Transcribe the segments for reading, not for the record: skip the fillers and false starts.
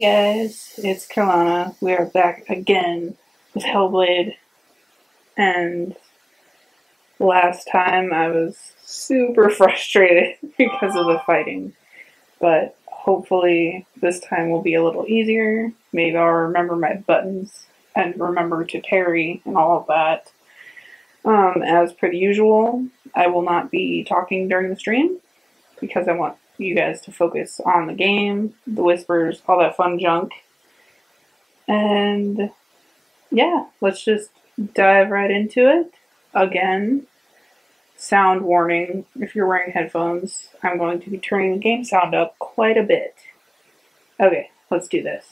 Guys, it's Carolina. We are back again with Hellblade, and last time I was super frustrated because of the fighting, but hopefully this time will be a little easier. Maybe I'll remember my buttons and remember to parry and all of that. As per usual, I will not be talking during the stream because I want you guys to focus on the game, the whispers, all that fun junk. And yeah, let's just dive right into it. Again, sound warning, if you're wearing headphones, I'm going to be turning the game sound up quite a bit. Okay, let's do this.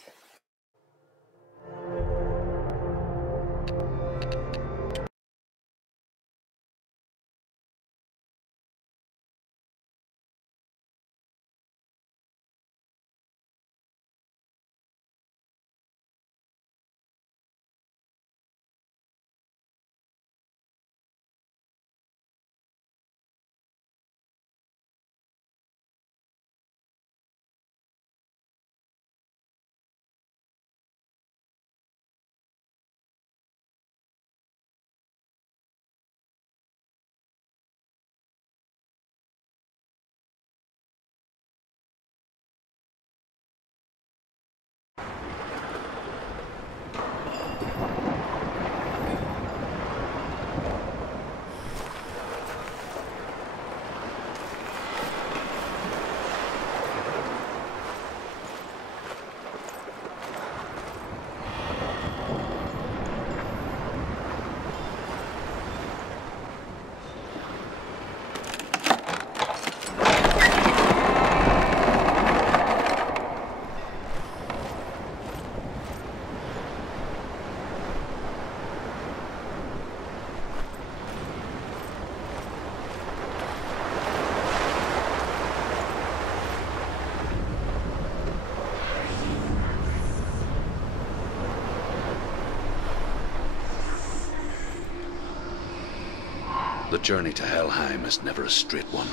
The journey to Helheim is never a straight one.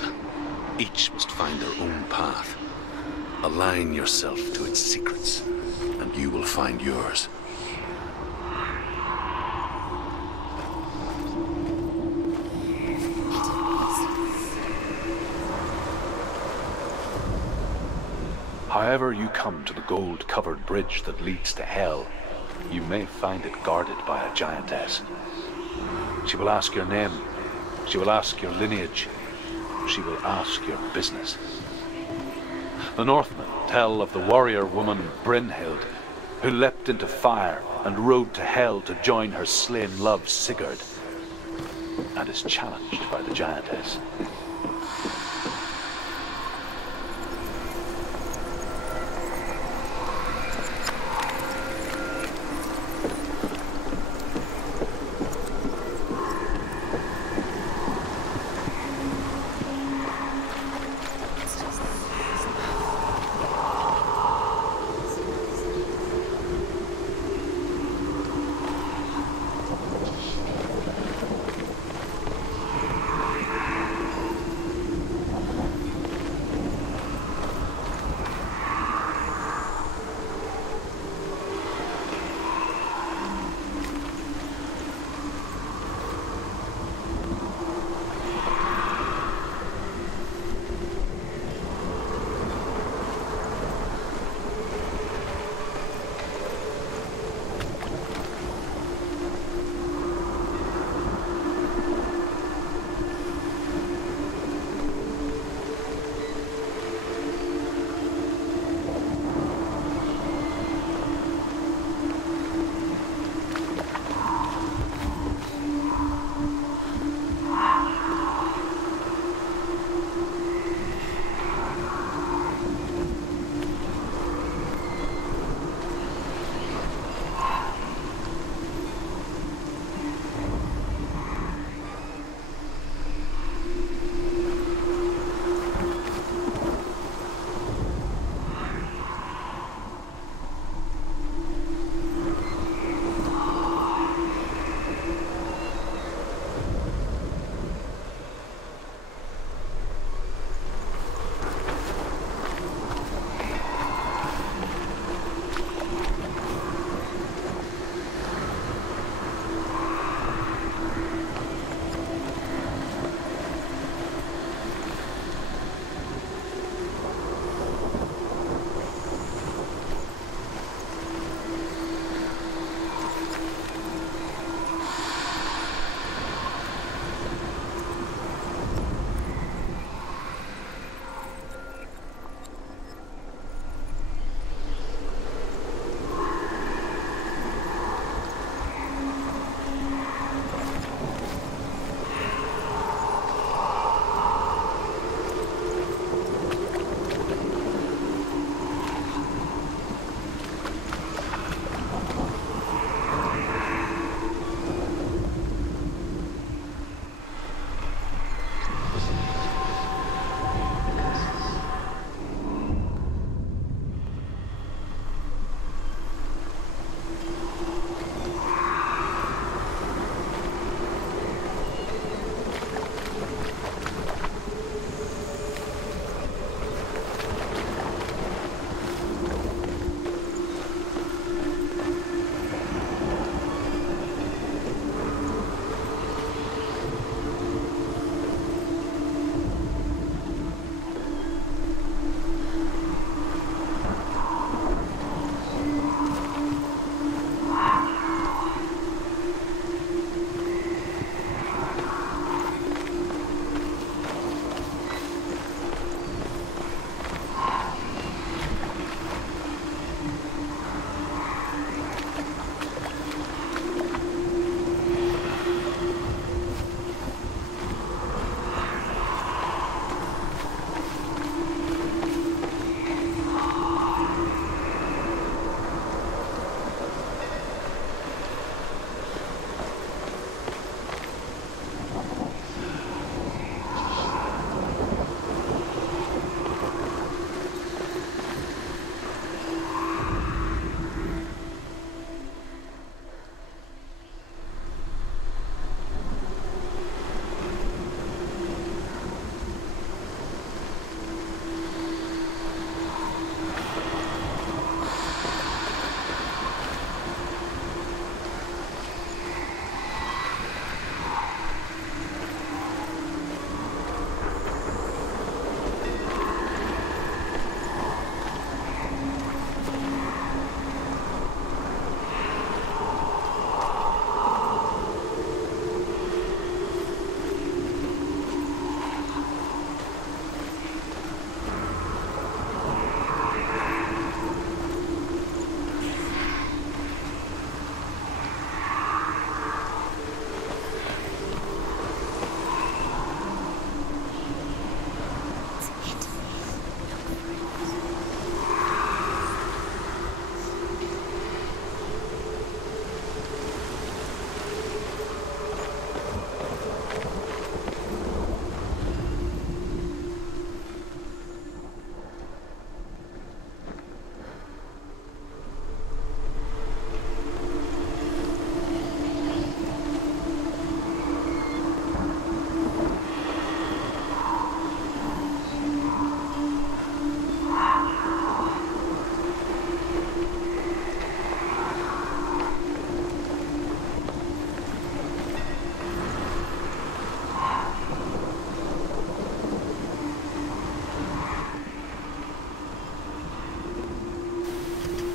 Each must find their own path. Align yourself to its secrets, and you will find yours. However you come to the gold-covered bridge that leads to Hell, you may find it guarded by a giantess. She will ask your name. She will ask your lineage. She will ask your business. The Northmen tell of the warrior woman Brynhild, who leapt into fire and rode to Hell to join her slain love Sigurd, and is challenged by the giantess.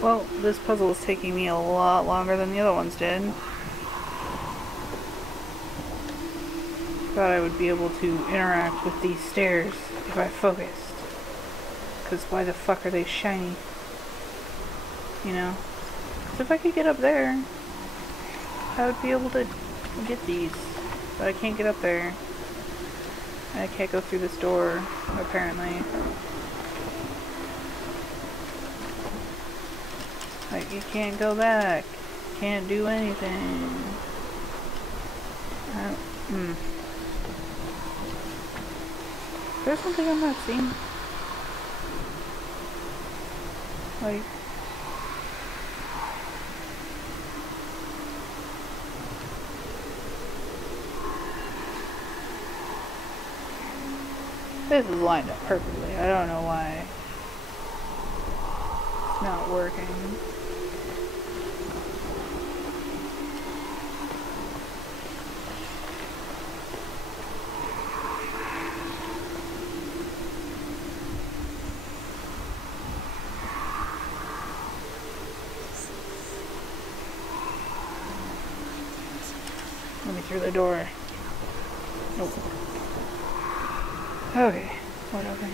Well, this puzzle is taking me a lot longer than the other ones did. Thought I would be able to interact with these stairs if I focused. Because why the fuck are they shiny? You know? Because if I could get up there, I would be able to get these. But I can't get up there. And I can't go through this door, apparently. Like, you can't go back. Can't do anything. There's something I'm not seeing. Like... This is lined up perfectly. I don't know why it's not working. Let me through the door. Nope. Okay, whatever.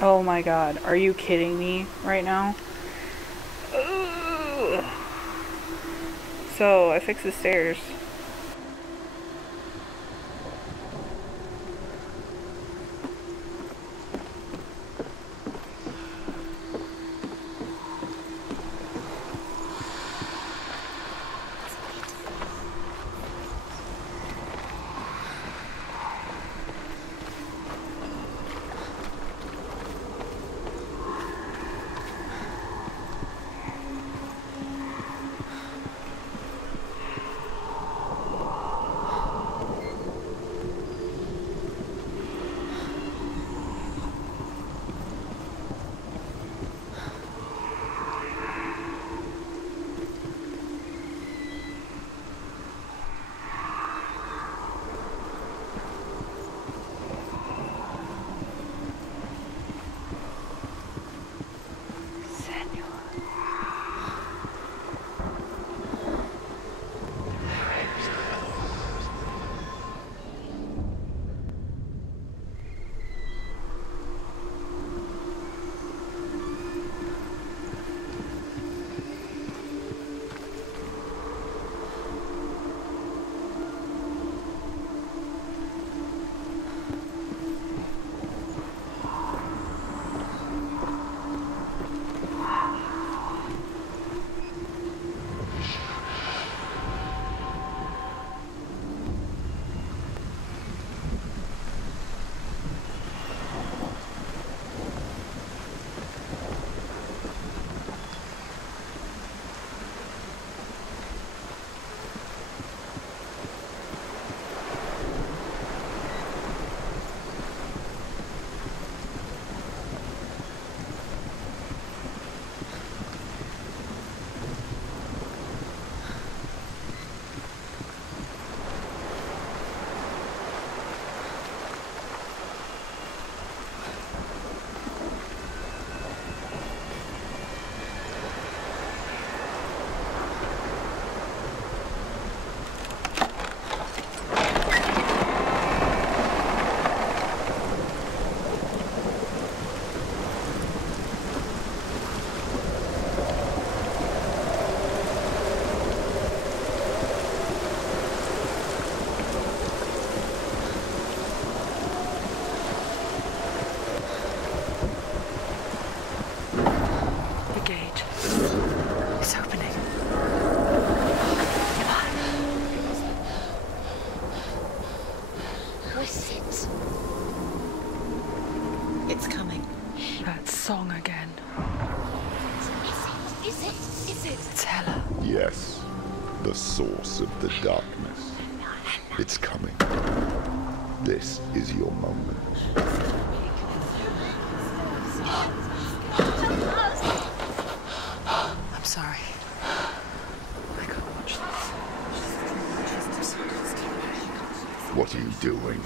Oh my god, are you kidding me right now? Ugh. So, I fixed the stairs. source of the darkness. It's coming. This is your moment. I'm sorry. I can't watch this. What are you doing?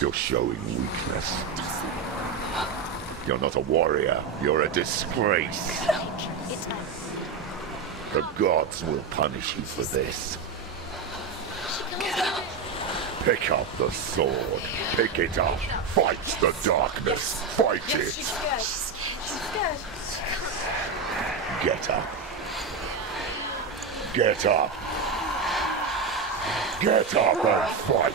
You're showing weakness. You're not a warrior. You're a disgrace. The gods will punish you for this. Pick up the sword. Pick it up. Fight the darkness. Fight it. She's scared. Get up. Get up. Get up and fight.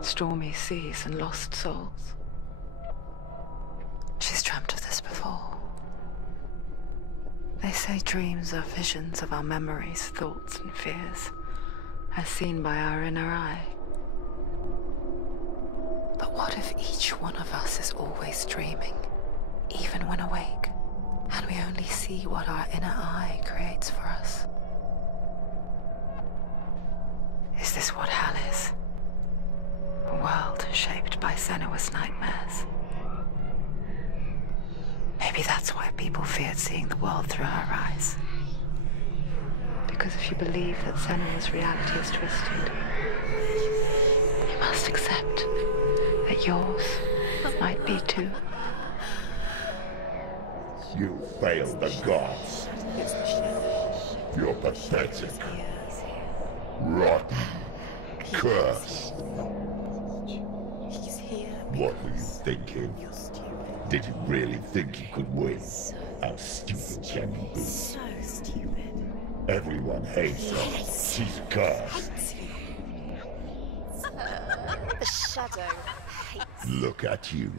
Stormy seas and lost souls. She's dreamt of this before. They say dreams are visions of our memories, thoughts and fears, as seen by our inner eye. But what if each one of us is always dreaming, even when awake, and we only see what our inner eye creates for us? Is this what hell is? A world shaped by Senua's nightmares. Maybe that's why people feared seeing the world through her eyes. Because if you believe that Senua's reality is twisted, you must accept that yours might be too. You failed the gods. You're pathetic. Rotten. Cursed. What were you thinking? Did you really think you could win? How stupid can you be? So stupid. Everyone hates her. She's cursed. The shadow hates. Look at you.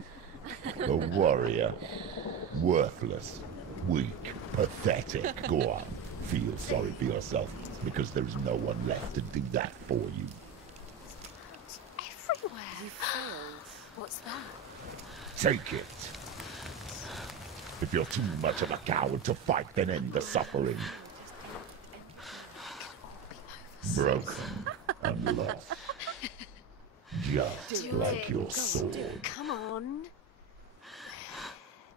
A warrior. Worthless. Weak. Pathetic. Go on. Feel sorry for yourself, because there is no one left to do that for you. Everywhere. You failed. What's that? Take it. If you're too much of a coward to fight, then end the suffering. Broken and lost. Just like your sword. Come on.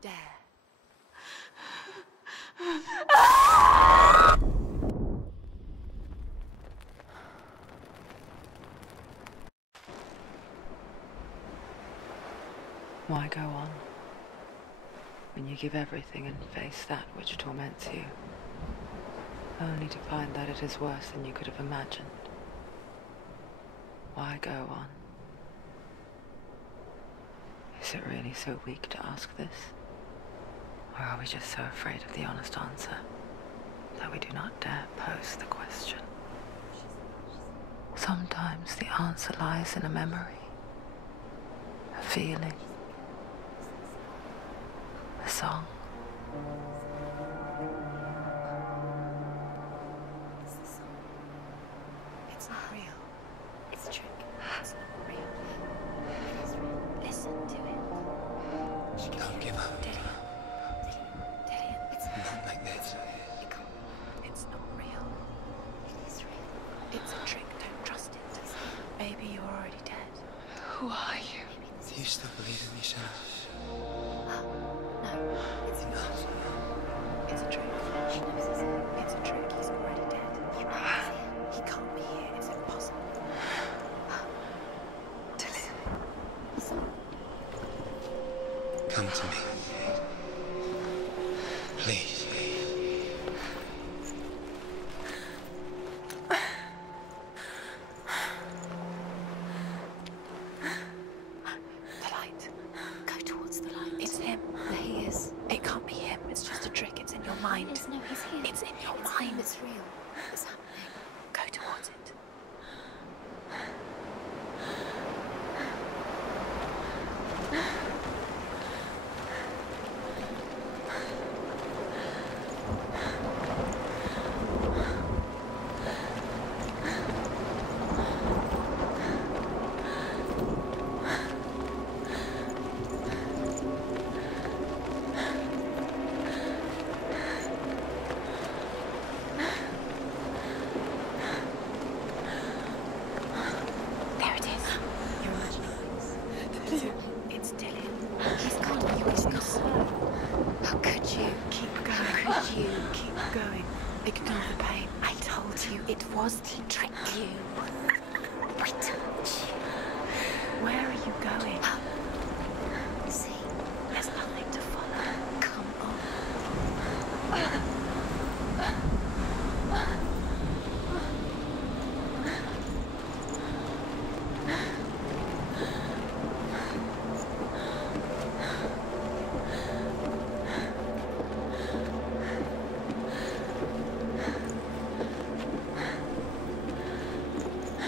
Dare. Why go on when you give everything and face that which torments you, only to find that it is worse than you could have imagined? Why go on? Is it really so weak to ask this? Or are we just so afraid of the honest answer that we do not dare pose the question? Sometimes the answer lies in a memory, a feeling, a song. It's not real. It's a trick. It's not real. It is real. Listen to it. Don't give up. Dillian, it's Not like this. it can't. It's not real. It is real. It's a trick. Don't trust it. Maybe you're already dead. Who are you? Do you still believe in me, Shanna? No, it's not. It's a trick. It's a trick. He's already dead. He can't be here. It's impossible. Come to me. Please. The light. Go towards the light. It's him. There he is. It can't be him. It's just a trick. It's in your mind. No, he's here. It's in your mind. It's real. It's happening. Go towards it. going? It could come with the pain. I told you it was to trick you. I told you. Where are you going? See, There's nothing to follow. come on.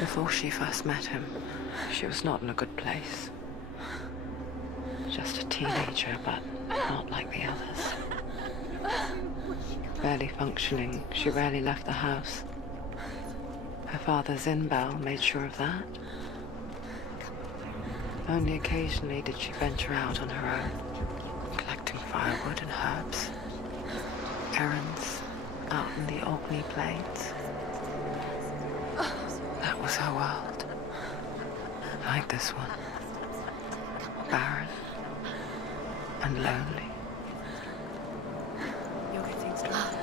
Before she first met him, she was not in a good place. Just a teenager, but not like the others. Barely functioning, she rarely left the house. Her father's in-bell made sure of that. Only occasionally did she venture out on her own, collecting firewood and herbs, errands out in the Orkney Plains. That was her world. Like this one. Barren and lonely. You're getting stronger.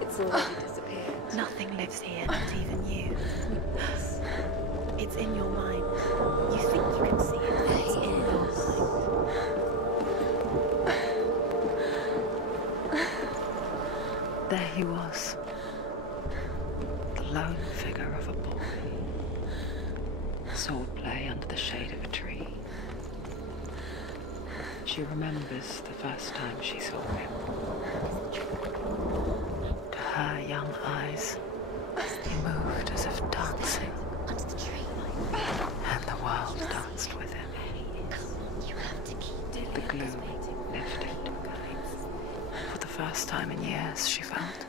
It's already disappeared. Nothing lives here, not even you. It's in your mind. You think you can see it, but it's in your mind. There he was. The lone figure of a boy. Swordplay under the shade of a tree. She remembers the first time she saw him. To her young eyes, he moved as if dancing, Under the tree. and the world danced with him. You have to keep The gloom lifted. For the first time in years, she felt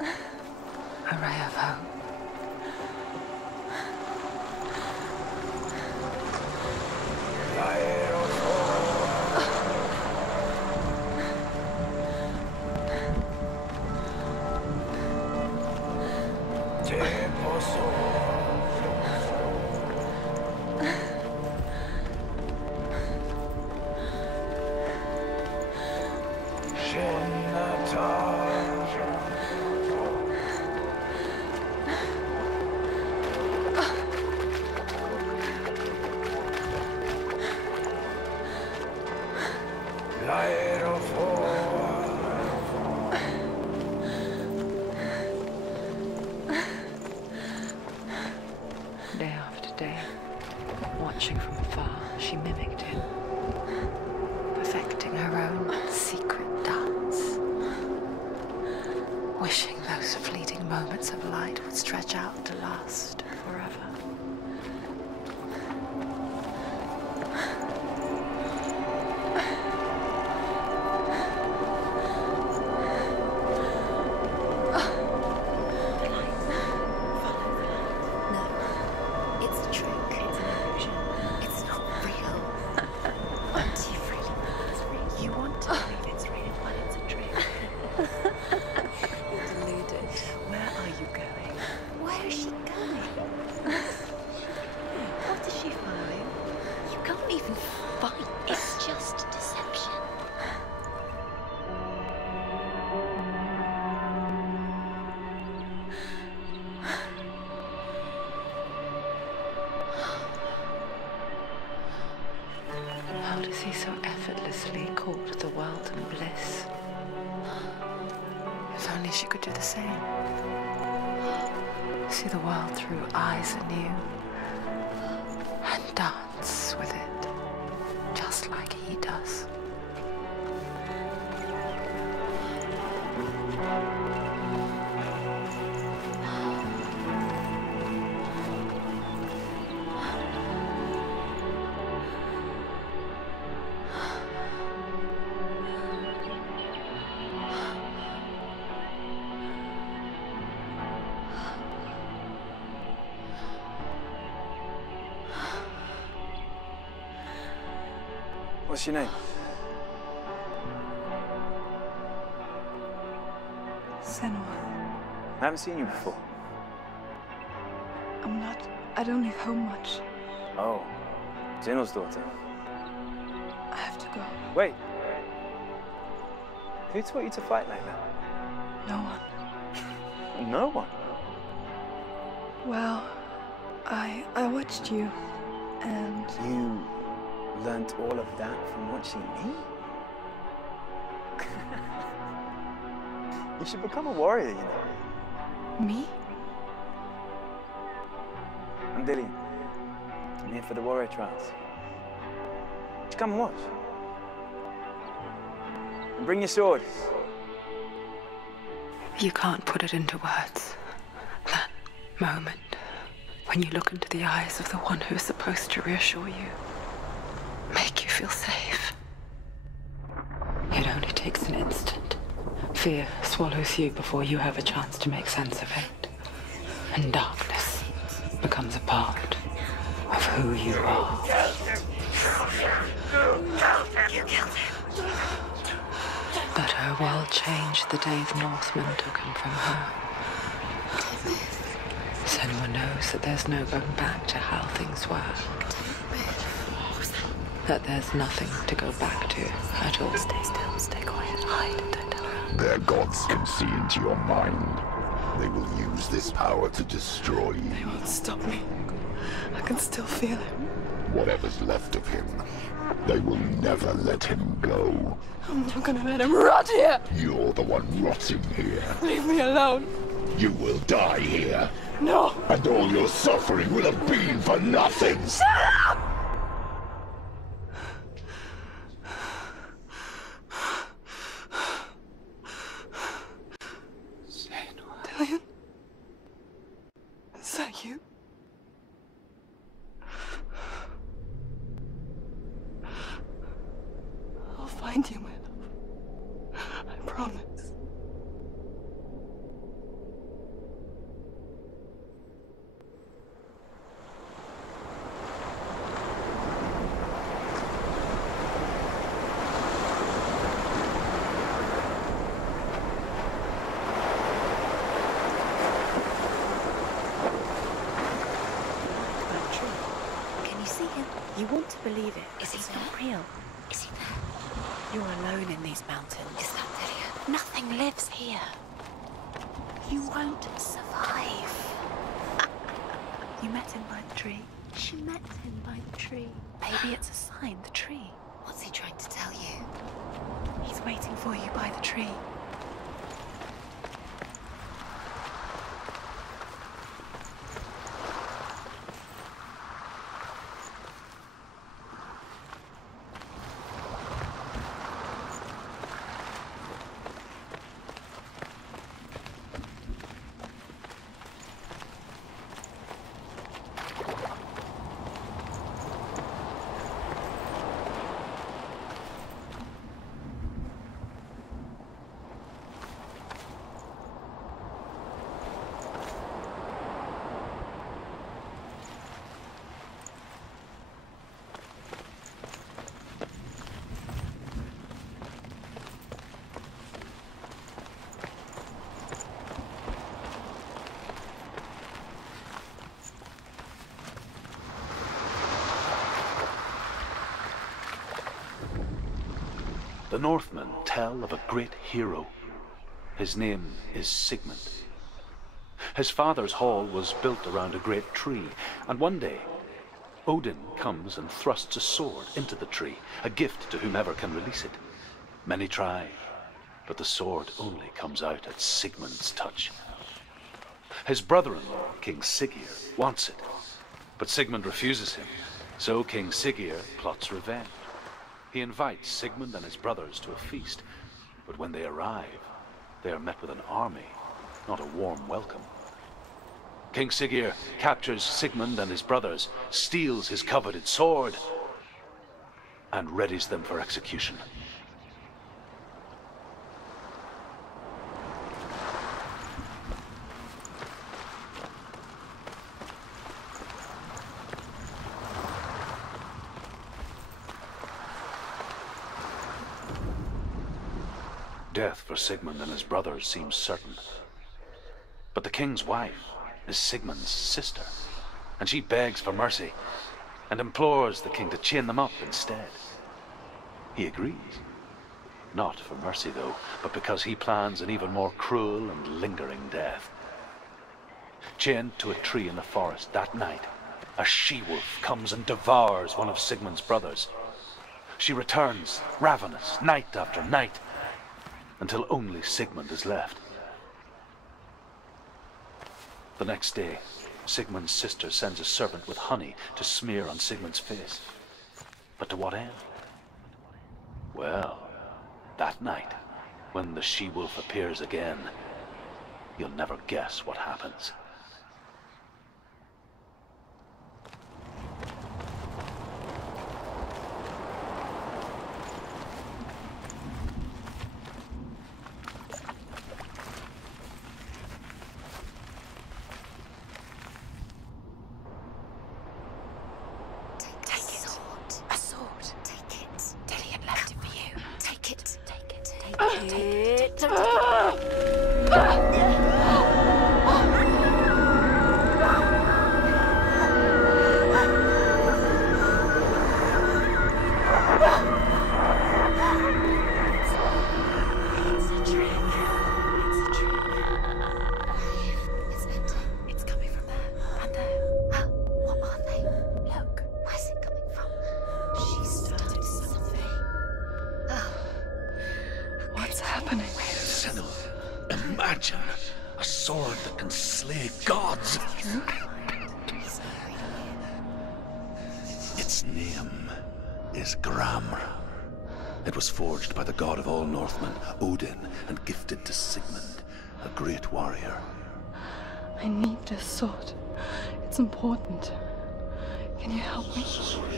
a ray of hope. Day after day, watching from afar, she mimicked him, perfecting her own secret dance, wishing those fleeting moments of light would stretch out to last forever. No, it's a trick. It's an illusion. It's not real. What do you really want is real? You want to believe it's real, but it's a trick. You're deluded. Where are you going? Where is she going? What is she following? You can't even fight. It's just deception. How does he so effortlessly court the world and bliss? If only she could do the same. See the world through eyes anew and dance with it, just like he does. What's your name? Senua. I haven't seen you before. I don't leave home much. Oh, Zeno's daughter. I have to go. Wait. Who taught you to fight like that? No one. No one? Well, I watched you, and... You learnt all of that from watching me? You should become a warrior, you know. Me? I'm Dillian. I'm here for the warrior trials. Just come and watch. And bring your sword. You can't put it into words. That moment when you look into the eyes of the one who is supposed to reassure you, make you feel safe. It only takes an instant. Fear swallows you before you have a chance to make sense of it. And darkness becomes a part of who you are. You killed him. But her world changed the day the Northmen took him from her. Senua knows that there's no going back to how things were. That there's nothing to go back to at all. Stay still, stay quiet, hide, don't tell her. Their gods can see into your mind. They will use this power to destroy you. They won't stop me. I can still feel him. Whatever's left of him, they will never let him go. I'm not gonna let him rot here! You're the one rotting here. Leave me alone! You will die here. No! And all your suffering will have been for nothing! Shut up! Dillian? Is that you? I'll find you, my love. I promise. Can you see him? You want to believe it. Is he not real? Is he there? You're alone in these mountains. Is that Dillian? Nothing lives here. You won't survive. You met him by the tree. She met him by the tree. Maybe it's a sign, the tree. What's he trying to tell you? He's waiting for you by the tree. The Northmen tell of a great hero. His name is Sigmund. His father's hall was built around a great tree, and one day, Odin comes and thrusts a sword into the tree, a gift to whomever can release it. Many try, but the sword only comes out at Sigmund's touch. His brother-in-law, King Siggeir, wants it, but Sigmund refuses him, so King Siggeir plots revenge. He invites Sigmund and his brothers to a feast, but when they arrive, they are met with an army, not a warm welcome. King Siggeir captures Sigmund and his brothers, steals his coveted sword, and readies them for execution. Death for Sigmund and his brothers seems certain. But the king's wife is Sigmund's sister, and she begs for mercy and implores the king to chain them up instead. He agrees. Not for mercy, though, but because he plans an even more cruel and lingering death. Chained to a tree in the forest that night, a she-wolf comes and devours one of Sigmund's brothers. She returns, ravenous, night after night, until only Sigmund is left. The next day, Sigmund's sister sends a servant with honey to smear on Sigmund's face. But to what end? Well, that night, when the she-wolf appears again, you'll never guess what happens. Imagine a sword that can slay gods. Its name is Gramr. It was forged by the god of all Northmen, Odin, and gifted to Sigmund, a great warrior. I need this sword. It's important. Can you help me?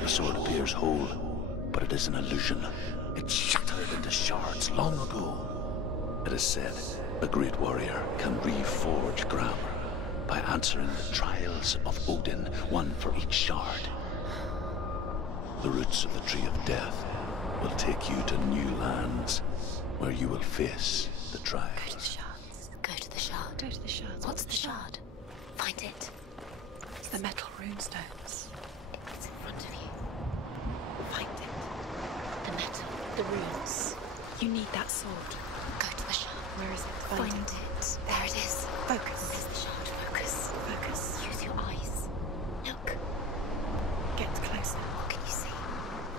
The sword appears whole, but it is an illusion. It shattered into shards long ago. It is said a great warrior can reforge Gramr by answering the trials of Odin, one for each shard. The roots of the Tree of Death will take you to new lands where you will face the trials. Go to the shards. Go to the shard. Go to the shards. What's the shard? Find it. It's the metal runestones. It's in front of you. Find it. The metal. The runes. You need that sword. Go to the shard. Where is it? Find it. There it is. Focus. There's the shard. Focus. Focus. Use your eyes. Look. Get closer. What can you see?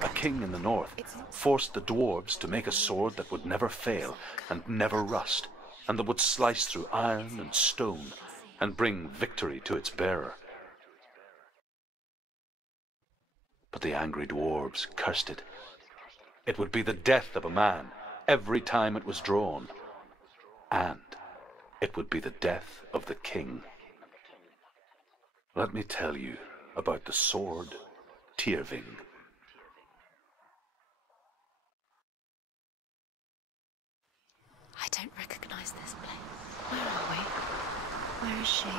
A king in the north forced the dwarves to make a sword that would never fail and never rust, and that would slice through iron and stone and bring victory to its bearer. But the angry dwarves cursed it. It would be the death of a man every time it was drawn, and it would be the death of the king. Let me tell you about the sword Tyrving. I don't recognize this place. Where are we? Where is she?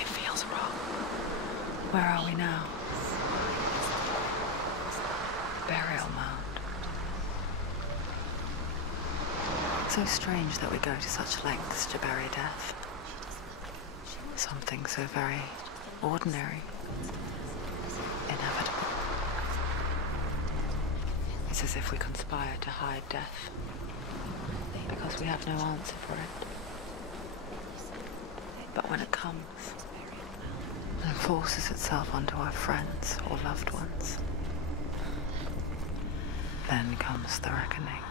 It feels wrong. Where are we now? Burial mound. So strange that we go to such lengths to bury death. Something so very ordinary, inevitable. It's as if we conspire to hide death, because we have no answer for it. But when it comes and forces itself onto our friends or loved ones, then comes the reckoning.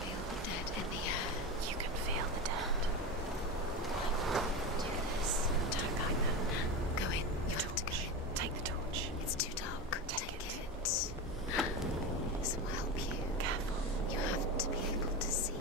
Feel the dead in the air. You can feel the dead. Do this. Don't go there. Go in. You have to go in. Take the torch. It's too dark. Take it. This will help you. Careful. You have to be able to see.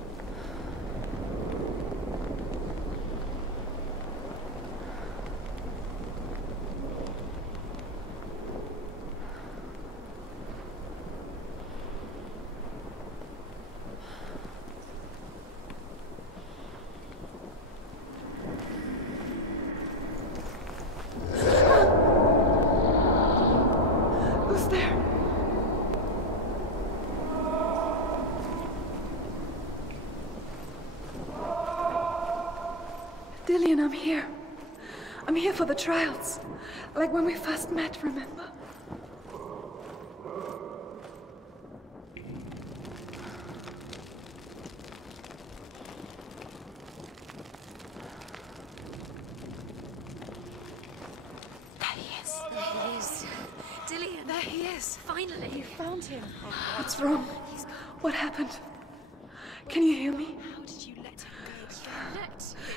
Dillian, I'm here. I'm here for the trials. Like when we first met, remember? Dillian! There he is! Finally! You found him. What's wrong? What happened? Can you hear me? How did you let him go?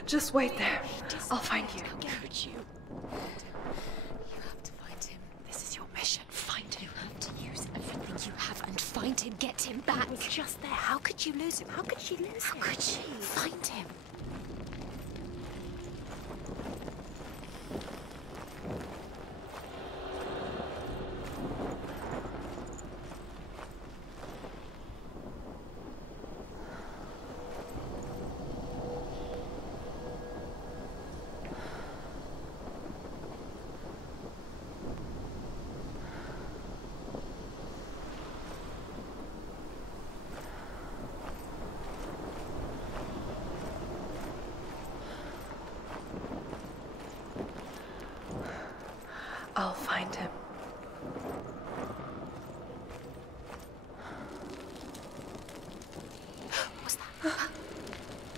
Just wait there. I'll find you. How could you? You have to find him. This is your mission. Find him. You have to use everything you have and find him. Get him back. He was just there. How could you lose him? How could she lose him? How could she? Find him. I'll find him. What's that?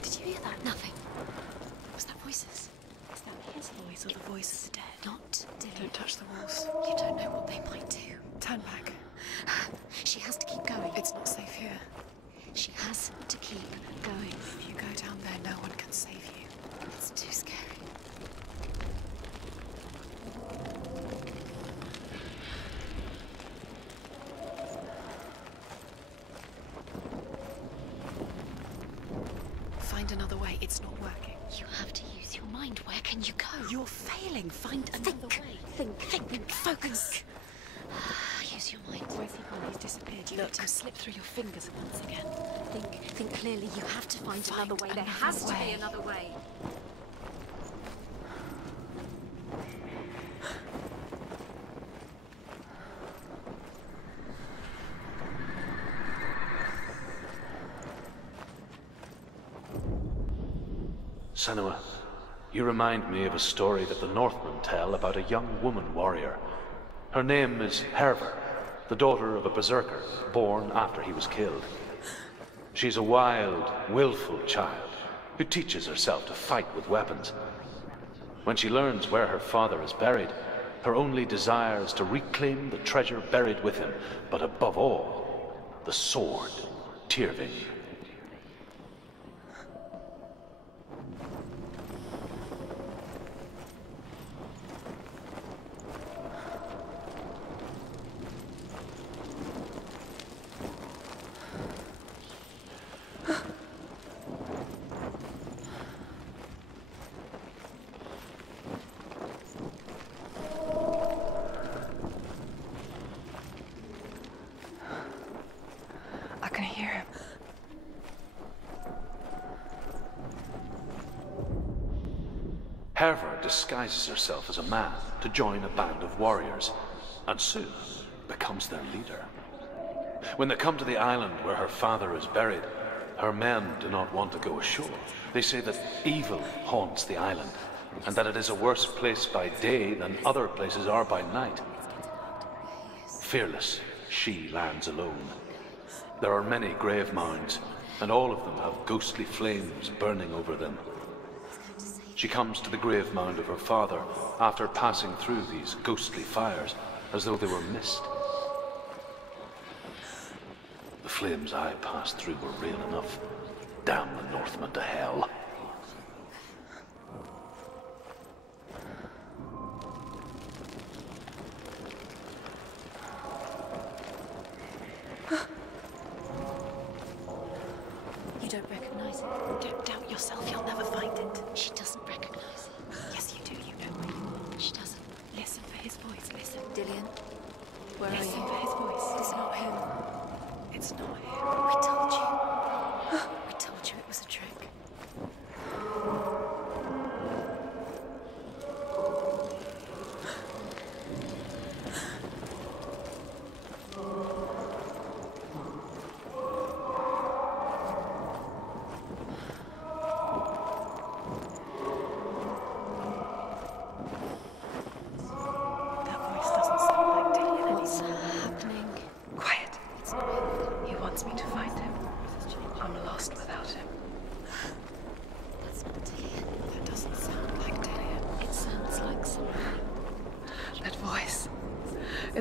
Did you hear that? Nothing. Was that voices? Is that his voice or the voice of the dead? Not Dillian. Don't touch the walls. You don't know what they might do. Turn back. She has to keep going. It's not safe here. She has to keep going. If you go down there, no one can save you. It's too scary. Find another way. It's not working. You have to use your mind. Where can you go? You're failing. Find another way. Think. Focus. Use your mind. Where's he gone? He's disappeared. You Look. let him slip through your fingers once again. Think clearly. You have to find another way. There another has to way. be another way. Senua, you remind me of a story that the Northmen tell about a young woman warrior. Her name is Herver, the daughter of a berserker, born after he was killed. She's a wild, willful child who teaches herself to fight with weapons. When she learns where her father is buried, her only desire is to reclaim the treasure buried with him, but above all, the sword, Tyrving. I can hear him. Herver disguises herself as a man to join a band of warriors, and soon becomes their leader. When they come to the island where her father is buried, her men do not want to go ashore. They say that evil haunts the island, and that it is a worse place by day than other places are by night. Fearless, she lands alone. There are many grave mounds, and all of them have ghostly flames burning over them. She comes to the grave mound of her father after passing through these ghostly fires as though they were mist. The flames I passed through were real enough. Damn the Northmen to hell. You don't recognize it. Don't doubt yourself. You'll never find it. She doesn't recognize it. Yes, you do. You know. She doesn't. Listen for his voice. Listen. Dillian, where Listen are you? for his voice. It's not him. It's not him. We told you. We told you it was a trick.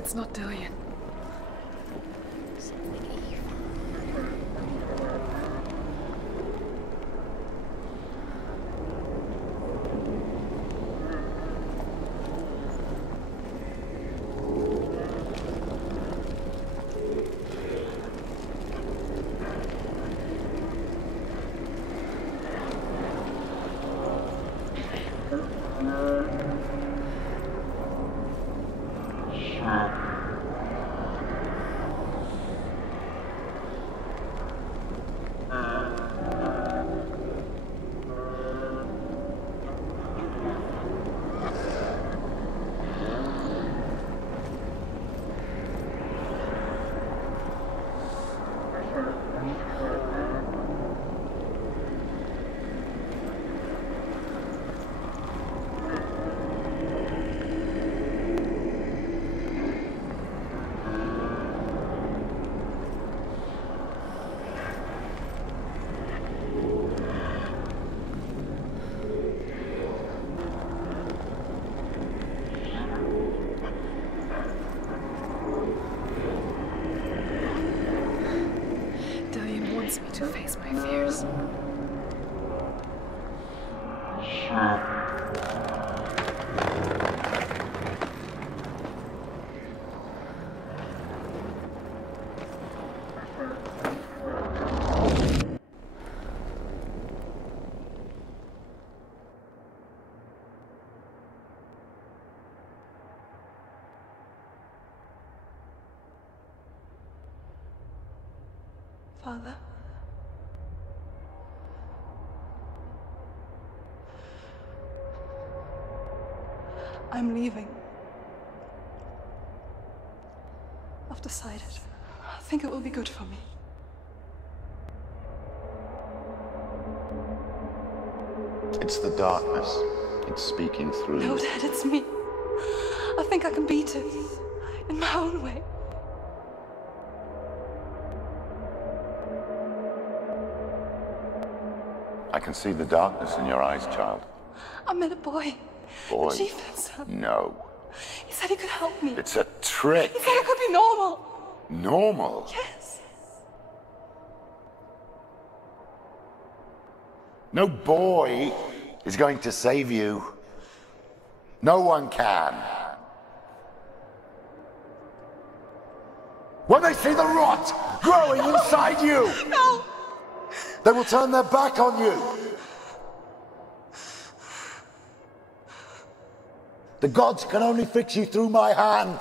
It's not Dillian. Something evil. Dillian wants me to face my fears. Father? I'm leaving. I've decided. I think it will be good for me. It's the darkness. It's speaking through No, you. Dad, it's me. I think I can beat it. In my own way. I can see the darkness in your eyes, child. I met a boy. Boy. A chief fencer. No. He said he could help me. It's a trick. He said I could be normal. Normal? Yes. No boy is going to save you. No one can. When they see the rot growing inside you, No! they will turn their back on you. The gods can only fix you through my hand.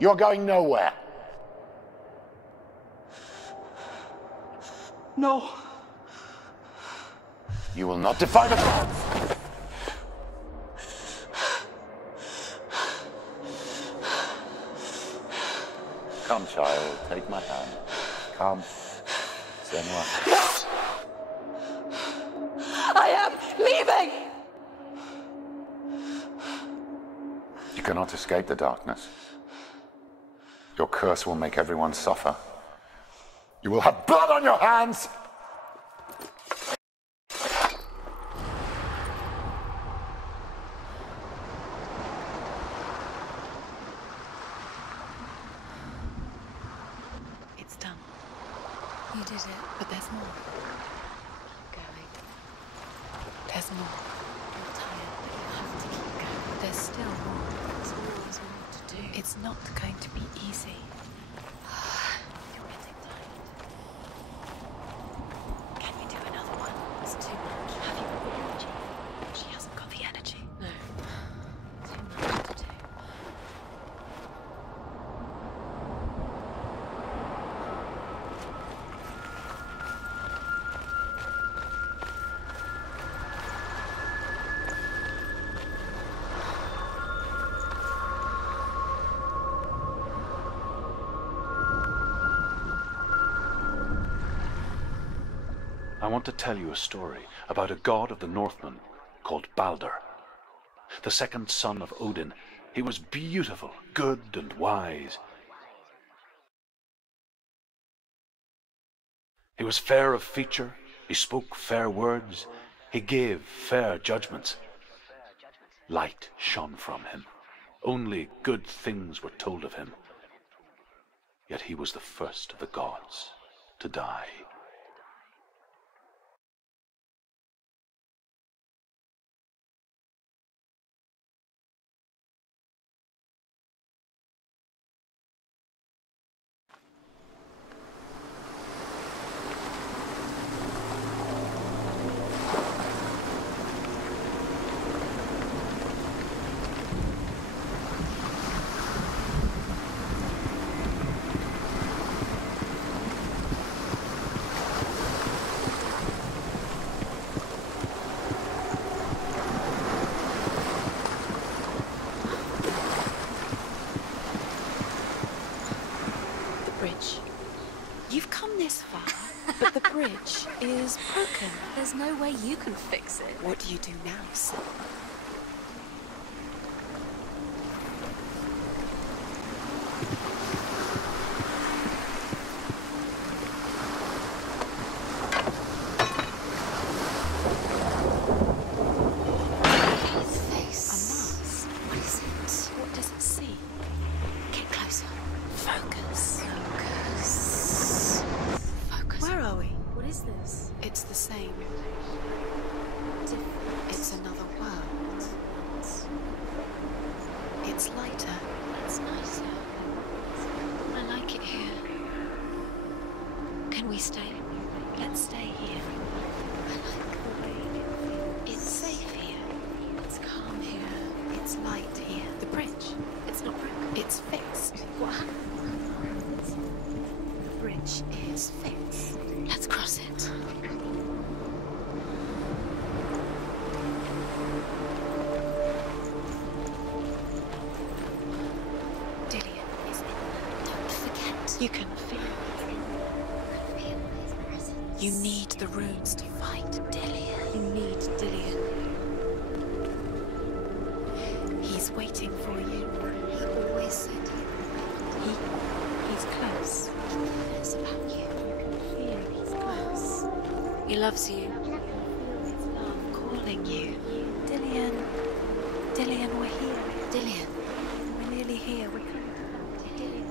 You're going nowhere. No. You will not defy the gods. Come, child, take my hand. Come. Senua. I am leaving! You cannot escape the darkness. Your curse will make everyone suffer. You will have blood on your hands! It's done. You did it. But there's more. Keep going. There's more. You're tired, but you have to keep going. There's still more. There's always more to do. It's not going to be easy. You're getting tired. Can you do another one? It's too much. Have you got the energy? She hasn't got the energy. No. Too much to do. I want to tell you a story about a god of the Northmen called Balder. The second son of Odin. He was beautiful, good and wise. He was fair of feature, he spoke fair words, he gave fair judgments. Light shone from him. Only good things were told of him. Yet he was the first of the gods to die. You've come this far, but the bridge is broken. There's no way you can fix it. What do you do now, sir? His face. A mask. What is it? What does it see? Get closer. Focus. Where are we? What is this? It's the same. Different. It's another world. It's lighter. It's nicer. I like it here. Can we stay? Let's stay here. I like the way it feels. It's safe here. It's calm here. It's light here. The bridge. It's not broken. It's fixed. What happened? The bridge is fixed. Let's cross it. Dillion is in there. Don't forget. You can feel his presence. You need the runes to fight Dillion. You need Dillion. He's waiting for you. He always said he's close. He cares about you. He loves you. I can feel his love calling you. Dillion. Dillion, we're here. Dillion. We're nearly here. We're coming. Dillion.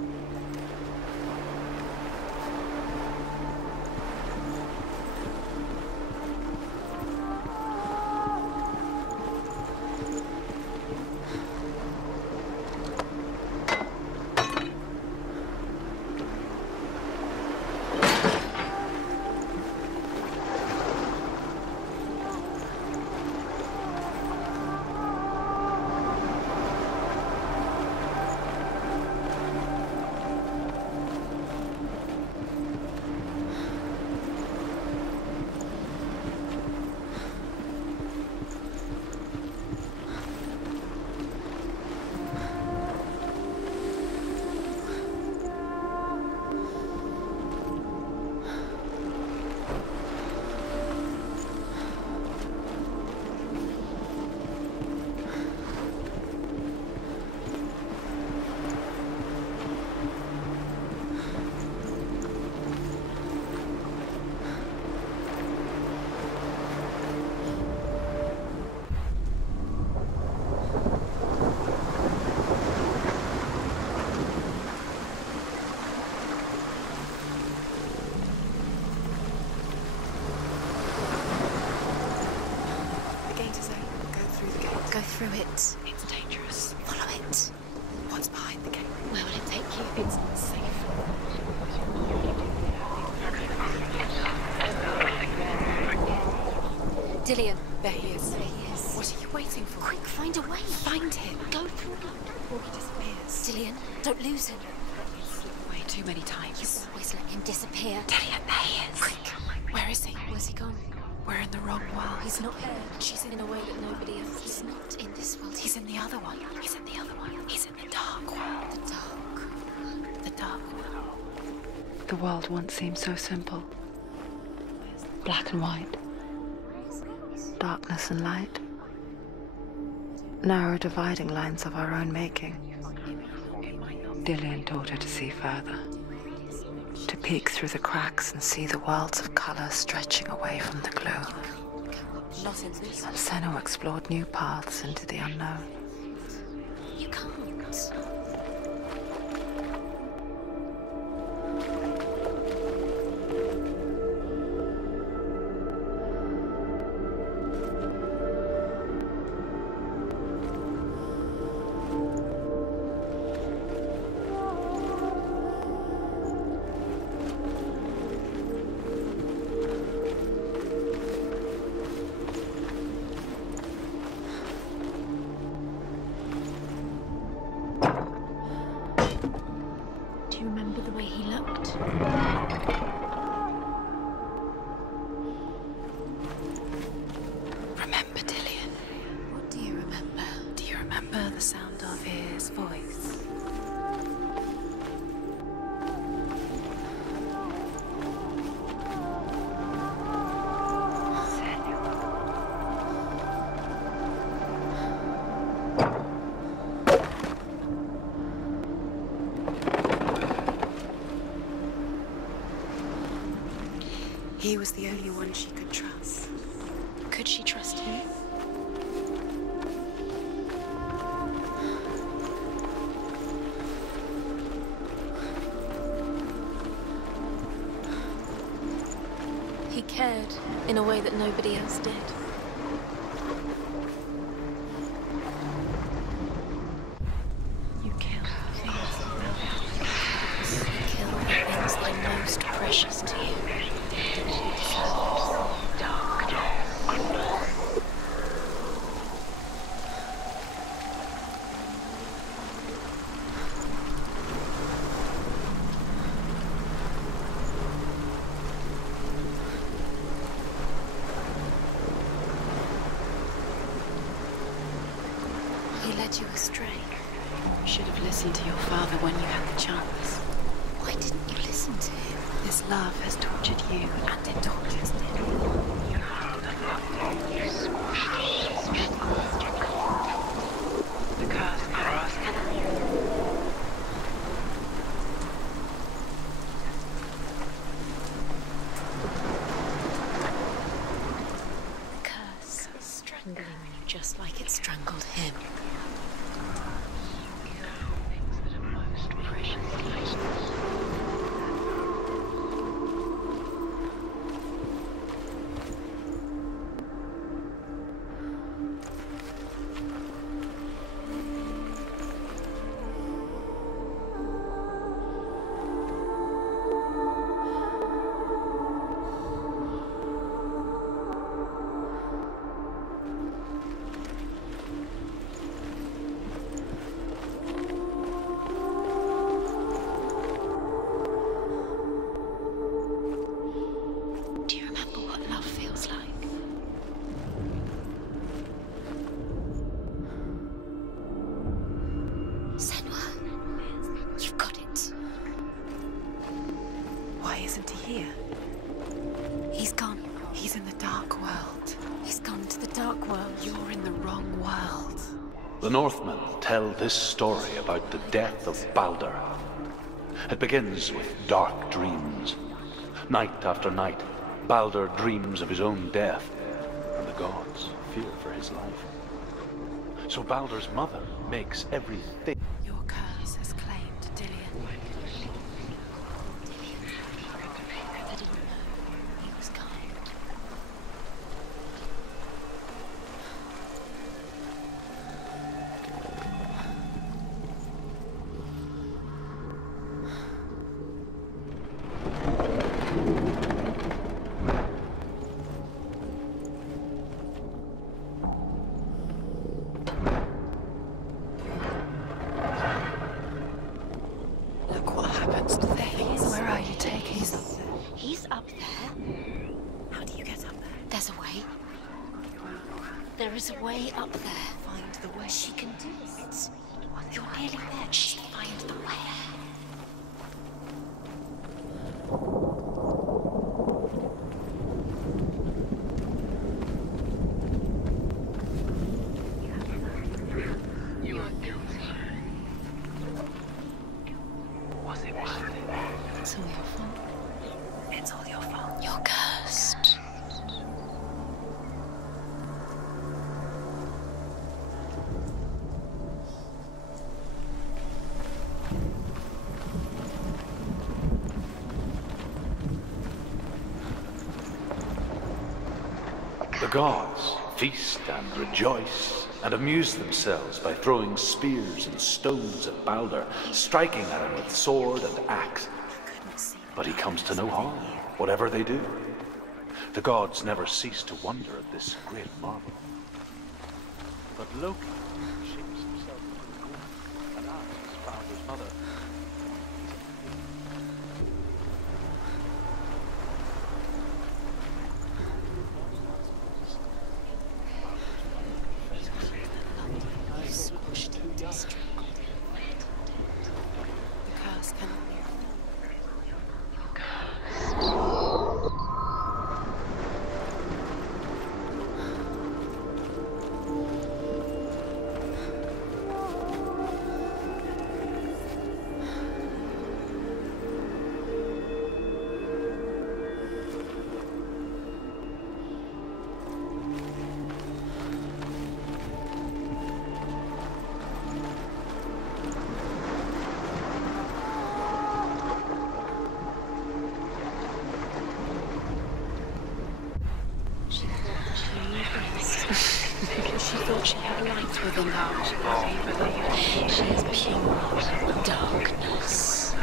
Go through it. It's dangerous. Follow it. What's behind the gate? Where will it take you? It's not safe. Dillion. There he is. There he is. What are you waiting for? Quick, find a way. Find him. Go through it before he disappears. Dillion, don't lose him. He's slipped away too many times. You always let him disappear. Dillion, there he is. Quick. Where is he? Where's he gone? We're in the wrong world. He's not here. She's in a way that nobody else. He's not in this world. He's in the other one. He's in the other one. He's in the dark world. The dark. The dark world. The world once seemed so simple. Black and white. Darkness and light. Narrow dividing lines of our own making. Dillion taught her to see further. To peek through the cracks and see the worlds of colour stretching away from the gloom. And Senna explored new paths into the unknown. You can't. Do you remember the way he looked? Remember Dillian? What do you remember? Do you remember the sound of his voice? He was the only one she could trust. Could she trust him? He cared in a way that nobody else did. You killed things Kill the things that are most precious to you. He led you astray. You should have listened to your father when you had the chance. Why didn't you listen to him? This love has tortured you, And it tortures me. the curse crossed. The curse strangling you just like it strangled him. Things that are most precious. Do you remember what love feels like? Senwa, you've got it. Why isn't he here? He's gone. He's in the dark world. He's gone to the dark world. You're in the wrong world. The Northmen tell this story about the death of Balder. It begins with dark dreams. Night after night, Balder dreams of his own death, and the gods fear for his life. So Balder's mother makes everything. Your curse has claimed Dillian. I didn't know he was kind. Look what happens to things. Where are you taking us? He's up there. How do you get up there? There's a way. There is a way up there. Find the way. She can do it. You're nearly there. She can find the way. You are guilty. Was it worth it? It's all your fault. It's all your fault. You're cursed. The gods feast and rejoice and amuse themselves by throwing spears and stones at Balder, striking at him with sword and axe. But he comes to no harm, whatever they do. The gods never cease to wonder at this great marvel. But Loki shapes himself into a goat and asks Balder's mother, She thought she had light within her. She is pure darkness.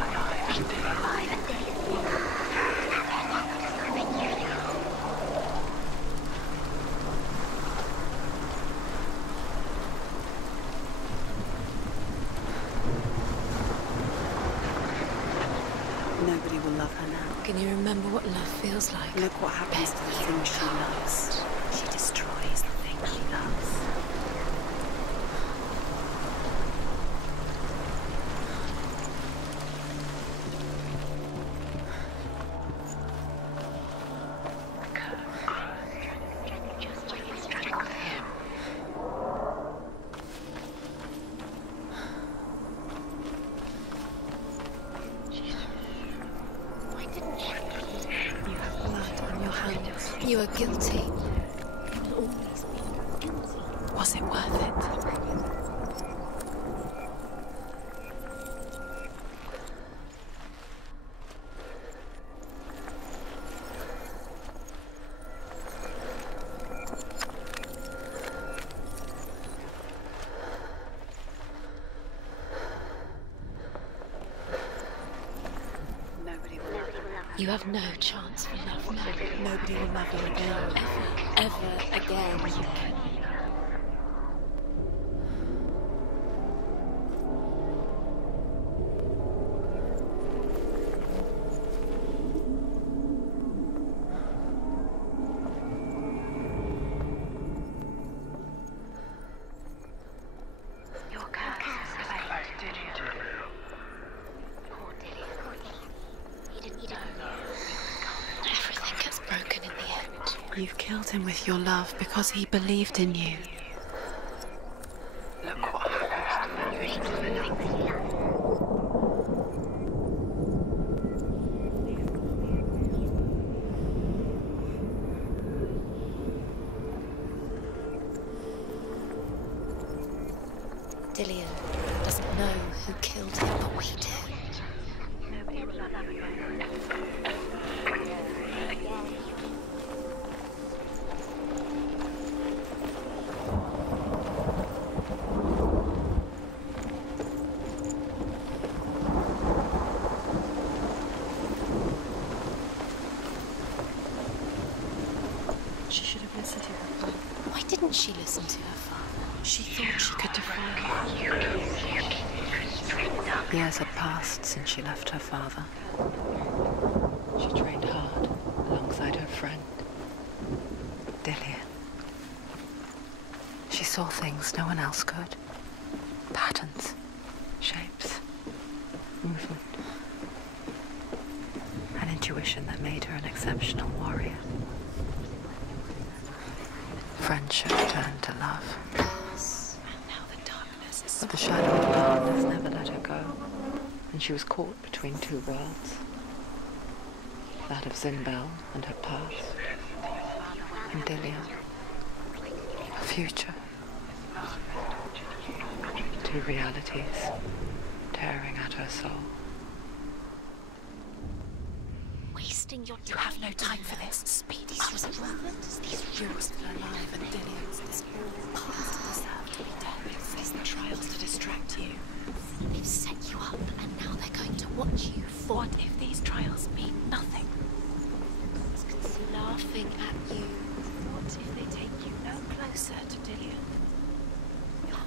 Nobody will love her now. Can you remember what love feels like? Look what happens to the thing she loves. She destroys the thing she loves. You are guilty. Was it worth it? You have no chance for love now. Nobody will love her again. Ever again. You've killed him with your love because he believed in you. Look what happens to you. Dillion doesn't know who killed him, but we do. Nobody will love him again. She should have listened to her father. Why didn't she listen to her father? She thought she could defy him. Years had passed since she left her father. She trained hard alongside her friend, Dillion. She saw things no one else could. Patterns, shapes, movement. An intuition that made her an exceptional warrior. Friendship turned to love. But the shadow of darkness never let her go, and she was caught between two worlds. That of Zinbel and her past, and Dillion, her future. Two realities tearing at her soul. Wasting your time. You have no time for this. Speedy. was wrong. You were still alive and Dillian's dead. Parts deserve to be dead. Face the trials to distract you. They've set you up and now they're going to watch you fall. What if these trials mean nothing? It's laughing at you. What if they take you no closer to Dillian? You're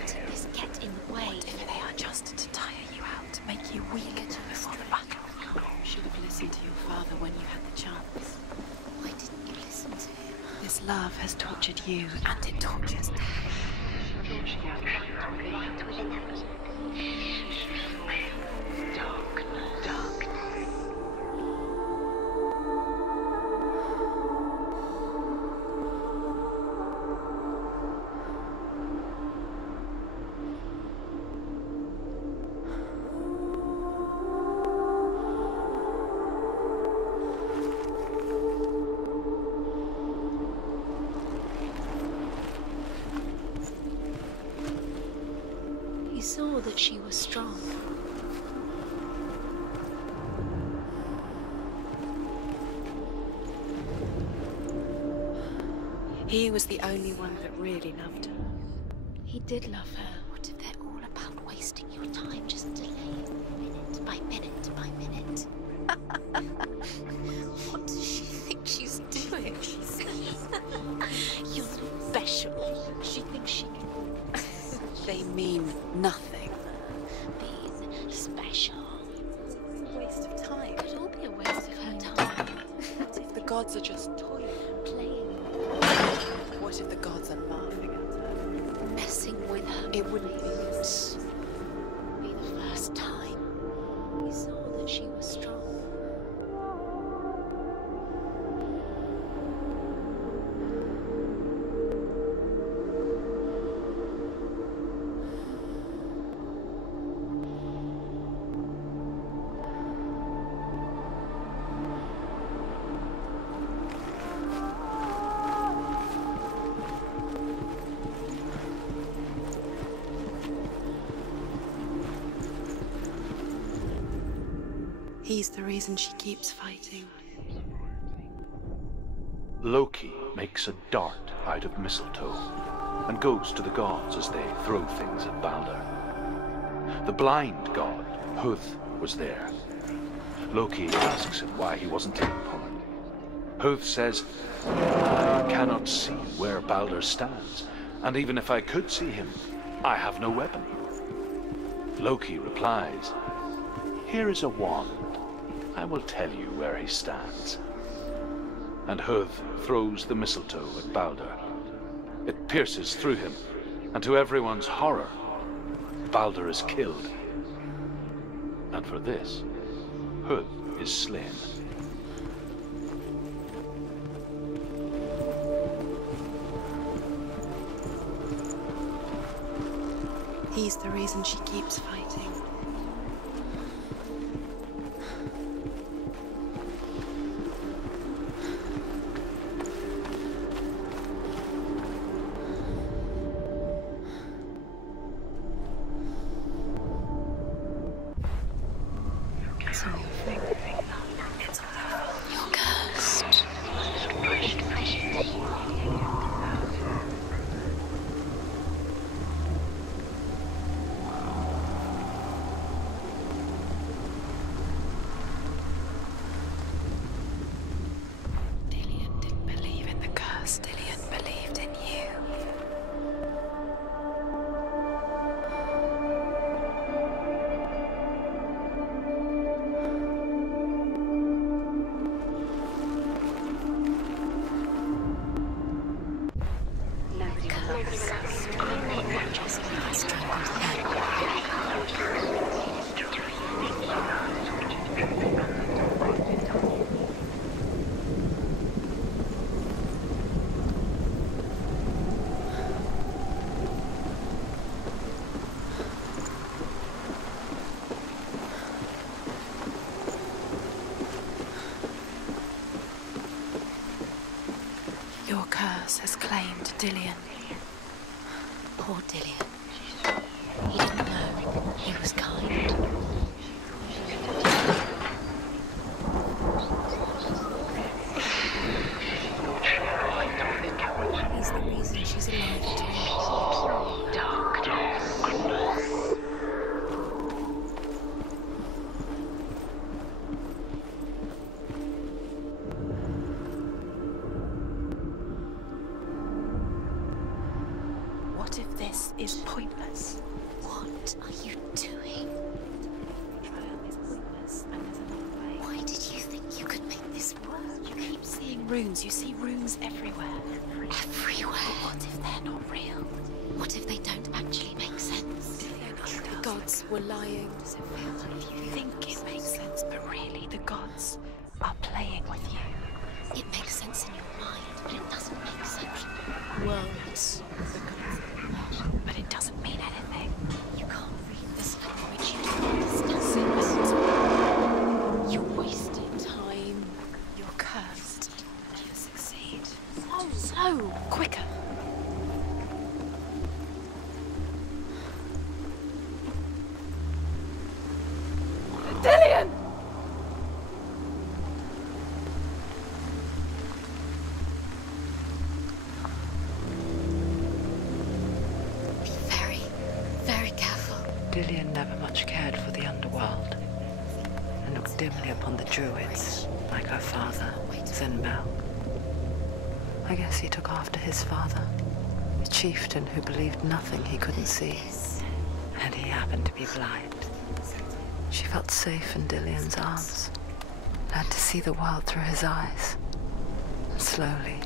letting this get in the way. What if they are just to tire you out, to make you weak before the battle? You should have listened to your father when you had the chance. Why didn't you listen to him? This love has tortured you, and it tortures me. He saw that she was strong. He was the only one that really loved her. He did love her. What if they're all about wasting your time, just delaying minute by minute by minute? What does she think she's doing? She's you're special. She thinks she can. They mean nothing. Being special. Waste of time. It could all be a waste of her time. What if the gods are just toying? Playing. What if the gods are laughing at her? Messing with her. It wouldn't be be the first time. He saw that she was strong. He's the reason she keeps fighting. Loki makes a dart out of mistletoe and goes to the gods as they throw things at Balder. The blind god, Huth, was there. Loki asks him why he wasn't taken part. Huth says, I cannot see where Balder stands, and even if I could see him, I have no weapon. Loki replies, here is a wand. I will tell you where he stands. And Huth throws the mistletoe at Balder. It pierces through him, and to everyone's horror, Balder is killed. And for this, Huth is slain. He's the reason she keeps fighting. So you're cursed. Dillian didn't believe in the curse. Dillian believed in you. Your curse has claimed Dillian. Poor Dillian. He didn't know he was kind. is pointless. What are you doing? Trial is pointless, and there's another way. Why did you think you could make this work? You keep seeing runes. You see runes everywhere. Everywhere? But what if they're not real? What if they don't actually make sense? The gods were lying. Does it feel like you think it makes sense, but really the gods are playing with you? It makes sense in your mind, but it doesn't make sense. Worlds. But it doesn't mean anything. You can't read this language. You don't understand it. You're wasting time. You're cursed. You succeed. So quicker. Dillion! Be very, very careful. Dillion never much cared for the underworld and looked dimly upon the druids, like her father, Zinbel. I guess he took after his father, a chieftain who believed nothing he couldn't see, and he happened to be blind. She felt safe in Dillion's arms, learned to see the world through his eyes. And slowly,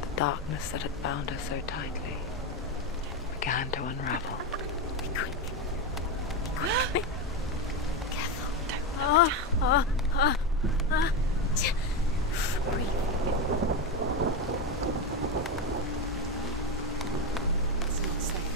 the darkness that had bound her so tightly began to unravel. Be quick. Be quick. Careful. Don't breathe. It's not safe.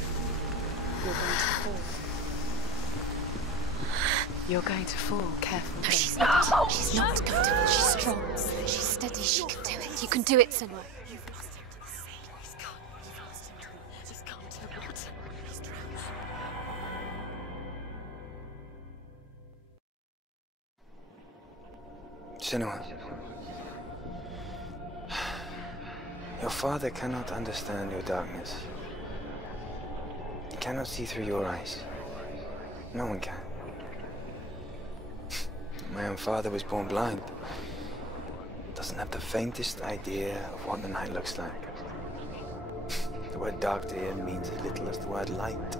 You're going to fall. Careful. No, she's not. No! She's not going to fall. She's strong. She's steady. She can do it. You can do it, Senua. You've lost him to the sea. He's gone. You've lost him to the... He's gone to the water. He's drowned. Senua. Your father cannot understand your darkness. He cannot see through your eyes. No one can. My own father was born blind. Doesn't have the faintest idea of what the night looks like. The word dark to him means as little as the word light.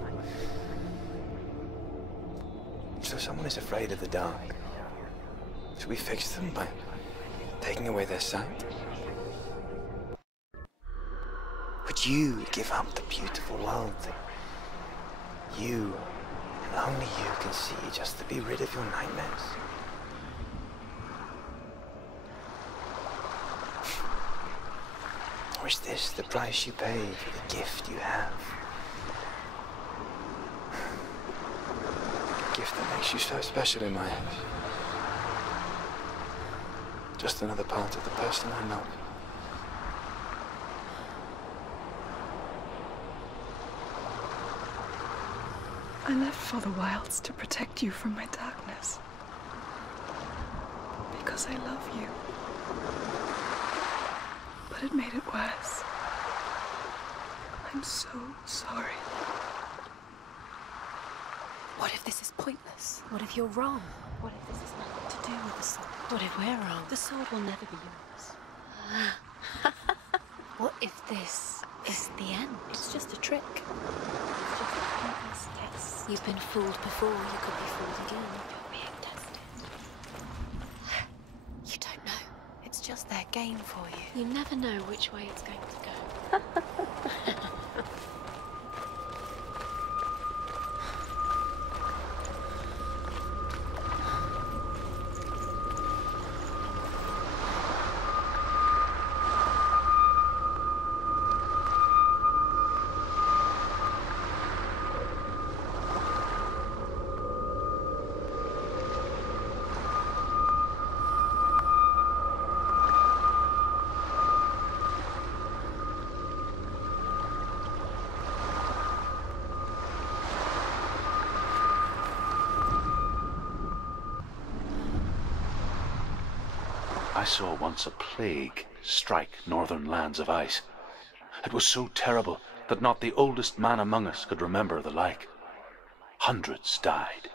So someone is afraid of the dark. Should we fix them by taking away their sight? Would you give up the beautiful world that you, and only you, can see just to be rid of your nightmares? Or is this the price you pay for the gift you have? A gift that makes you so special in my eyes. Just another part of the person I know. I left for the wilds to protect you from my darkness. Because I love you. But it made it worse. I'm so sorry. What if this is pointless? What if you're wrong? What if this has nothing to do with the sword? What if we're wrong? The sword will never be yours. What if this is the end? It's just a trick. It's just a pointless test. You've been fooled before. You could be fooled again. You're being tested. You don't know. It's just their game for you. You never know which way it's going to go. I saw once a plague strike northern lands of ice. It was so terrible that not the oldest man among us could remember the like. Hundreds died.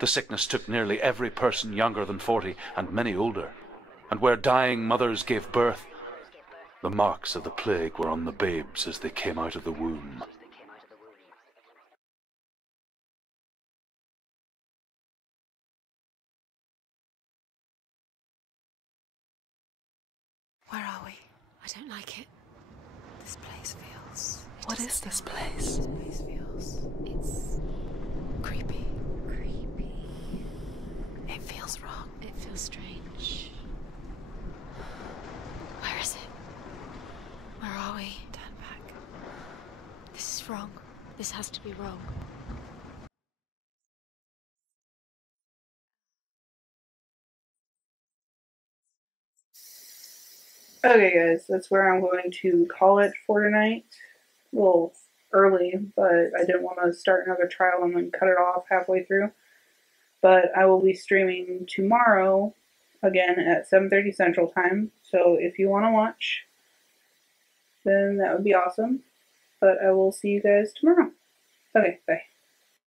The sickness took nearly every person younger than 40 and many older. And where dying mothers gave birth, The marks of the plague were on the babes as they came out of the womb. Where are we? I don't like it. This place feels... What is this place? This place feels... It's... creepy. Creepy. It feels wrong. It feels strange. Where is it? Where are we? Turn back. This is wrong. This has to be wrong. Okay guys, that's where I'm going to call it for tonight. Well, early, but I didn't want to start another trial and then cut it off halfway through. But I will be streaming tomorrow, again at 7:30 Central Time, so if you want to watch, then that would be awesome. But I will see you guys tomorrow. Okay, bye.